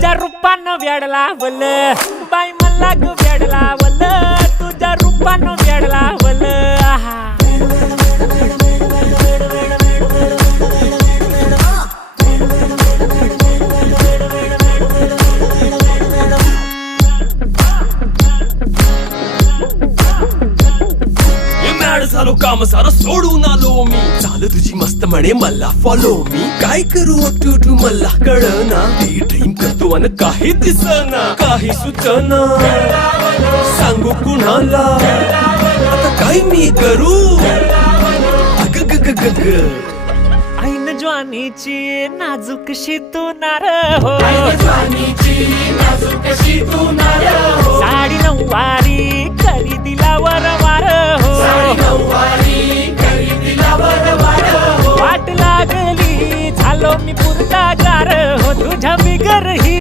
तुझ्या रूपानं वेड लावल बाई मला ग वेड लावल तुझ्या रूपानं वेड लावल आहा झालो काम सारं सोडून आलो मी चाल तुझी मस्त म्हणे मला फॉलो मी काय करू टू मला कळना ती ड्रीम करतो अन काही दिसना काही सुचना सांगू कुणाला आता काय मी करू अग ग ग ग ग ऐन ज्वानीची नाजूकशी तू नार हो साडी नऊवारी करी दिला वरवार हो वाट लागली झालो मी पुरता गार हो तुझ्या बिगर ही